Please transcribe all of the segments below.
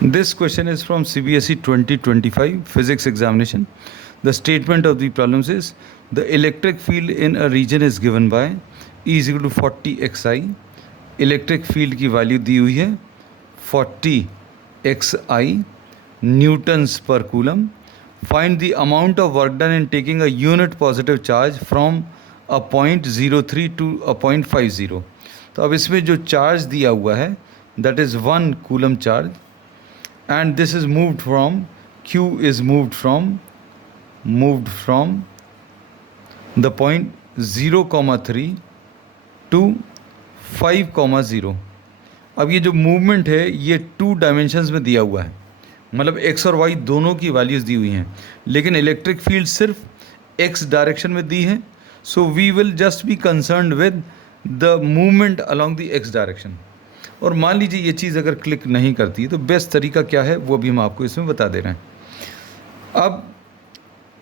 This question is from CBSE 2025 physics examination. The statement of the problems is the electric field in a region is given by E is equal to 40 xi. Electric field की value दी हुई है 40 xi newtons पर coulomb. Find the amount of work done in taking a unit positive charge from a point 03 to a point 50. तो अब इसमें जो charge दिया हुआ है that is 1 coulomb charge and this is moved from q is moved from the point 0,3 to 5,0. अब ये जो मूवमेंट है ये 2 डायमेंशंस में दिया हुआ है, मतलब x और y दोनों की वैल्यूज़ दी हुई हैं, लेकिन इलेक्ट्रिक फील्ड सिर्फ x डायरेक्शन में दी है. So we will just be concerned with the movement along the x direction. और मान लीजिए ये चीज़ अगर क्लिक नहीं करती है तो बेस्ट तरीका क्या है वो भी हम आपको इसमें बता दे रहे हैं. अब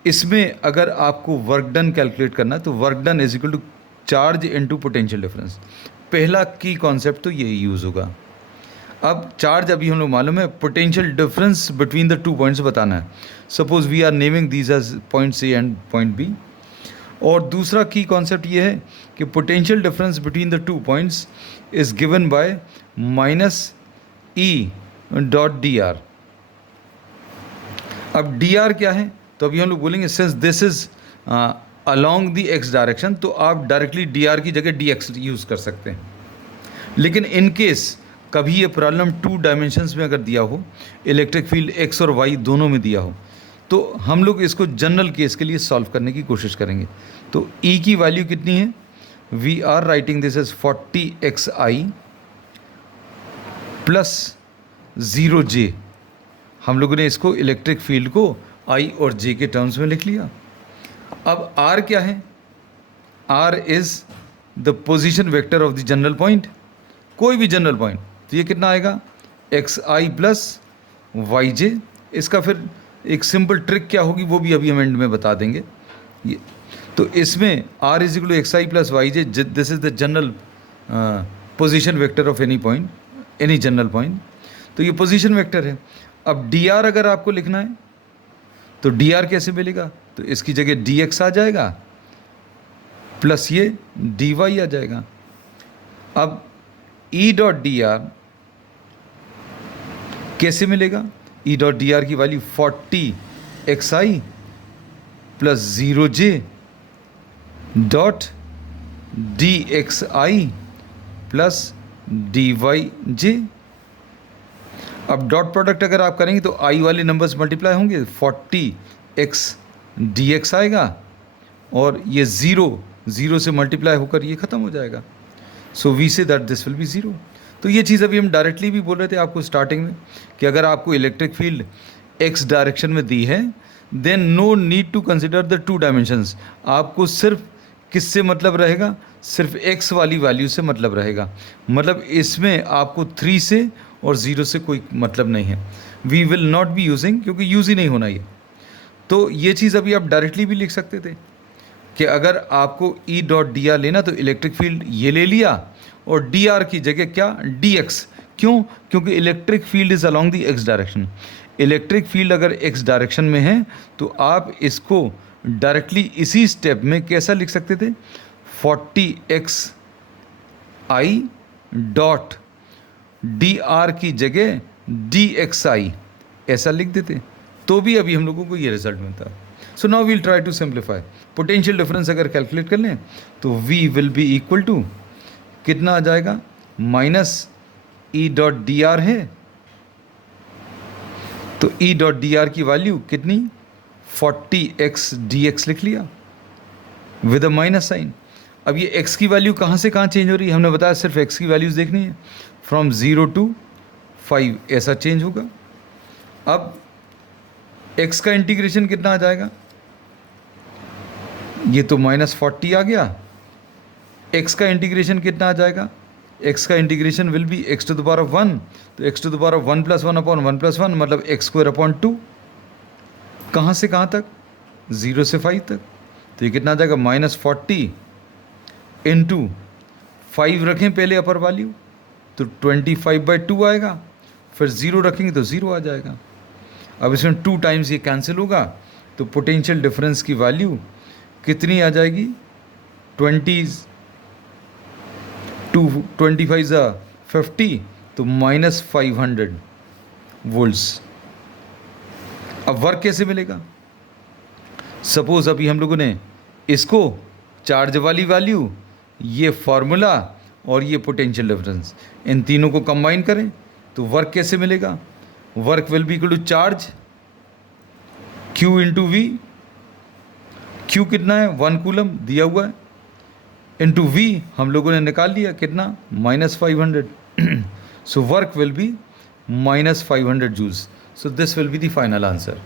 इसमें अगर आपको वर्क डन कैलकुलेट करना है तो work done is equal to charge into potential difference. पहला की कॉन्सेप्ट तो यही यूज़ होगा. अब चार्ज अभी हम लोग मालूम है, potential difference between the 2 points बताना है. Suppose we are naming these as point C and point B. और दूसरा की कॉन्सेप्ट ये है कि potential difference between the 2 points is given by minus E dot D R. अब डी आर क्या है, तो अभी हम लोग बोलेंगे since this is along the X direction, तो आप डायरेक्टली डी आर की जगह डी एक्स यूज़ कर सकते हैं. लेकिन इन केस कभी ये प्रॉब्लम 2 डायमेंशंस में अगर दिया हो, इलेक्ट्रिक फील्ड एक्स और वाई दोनों में दिया हो, तो हम लोग इसको जनरल केस के लिए सॉल्व करने की कोशिश करेंगे. तो E की वैल्यू कितनी है, we are writing this as 40 xi plus 0j. हम लोगों ने इसको इलेक्ट्रिक फील्ड को I और J के टर्म्स में लिख लिया. अब R क्या है, R is the position vector of the general point, कोई भी जनरल पॉइंट. तो ये कितना आएगा xi प्लस yj. इसका फिर एक सिंपल ट्रिक क्या होगी वो भी अभी हम एंड में बता देंगे. ये तो इसमें r is equal to X I plus Y J, this is the general position vector of any point, any general point. तो ये पोजीशन वेक्टर है. अब dr अगर आपको लिखना है तो dr कैसे मिलेगा, तो इसकी जगह dx आ जाएगा प्लस ये dy आ जाएगा. अब E डॉट डी आर कैसे मिलेगा, E डॉट डी आर की value 40 xi plus 0j dot D X I plus D Y J. अब डॉट प्रोडक्ट अगर आप करेंगे तो आई वाले नंबर्स मल्टीप्लाई होंगे, 40x dx आएगा और ये 0 से मल्टीप्लाई होकर ये ख़त्म हो जाएगा. So we say that this will be 0. तो ये चीज़ अभी हम डायरेक्टली भी बोल रहे थे आपको स्टार्टिंग में कि अगर आपको इलेक्ट्रिक फील्ड x डायरेक्शन में दी है then no need to consider the 2 dimensions. आपको सिर्फ किससे मतलब रहेगा, सिर्फ x वाली वैल्यू से मतलब रहेगा. मतलब इसमें आपको 3 से और 0 से कोई मतलब नहीं है. We will not be using, क्योंकि यूज़ ही नहीं होना ये. तो ये चीज़ अभी आप डायरेक्टली भी लिख सकते थे कि अगर आपको E डॉट डी आर लेना तो इलेक्ट्रिक फील्ड ये ले लिया और डी आर की जगह क्या dx. क्यों, क्योंकि electric field is along the x direction. Electric field अगर x डायरेक्शन में है तो आप इसको डायरेक्टली इसी स्टेप में कैसा लिख सकते थे, 40 xi डॉट डी आर की जगह dxi ऐसा लिख देते तो भी अभी हम लोगों को ये रिजल्ट मिलता. So now we'll try to simplify. Potential difference अगर कैलकुलेट कर लें तो v will be equal to कितना आ जाएगा, minus E dot D R है, तो E डॉट डी आर की वैल्यू कितनी, 40x dx लिख लिया विद अ माइनस साइन. अब ये x की वैल्यू कहाँ से कहाँ चेंज हो रही है, हमने बताया सिर्फ x की वैल्यूज़ देखनी है, फ्रॉम 0 to 5 ऐसा चेंज होगा. अब x का इंटीग्रेशन कितना आ जाएगा, ये तो -40 आ गया. x का इंटीग्रेशन कितना आ जाएगा, x का integration will be x to the power of 1, तो x to the power of 1 + 1 upon 1 + 1 मतलब x² 2. कहाँ से कहाँ तक, 0 से 5 तक. तो ये कितना आ जाएगा, -40 इंटू 5 रखें पहले अपर वैल्यू तो 25/2 आएगा. फिर ज़ीरो रखेंगे तो ज़ीरो आ जाएगा। अब इसमें 2 टाइम्स ये कैंसिल होगा तो पोटेंशियल डिफरेंस की वैल्यू कितनी आ जाएगी, 25 50 तो -500 वोल्ट्स। अब वर्क कैसे मिलेगा? सपोज अभी हम लोगों ने इसको चार्ज वाली वैल्यू, ये फॉर्मूला और ये पोटेंशियल डिफरेंस, इन तीनों को कंबाइन करें तो वर्क कैसे मिलेगा? Work will be equal to charge Q into V. Q कितना है, 1 कूलम दिया हुआ है, इंटू V हम लोगों ने निकाल लिया कितना, -500। So work will be -500 joules. So this will be the final answer.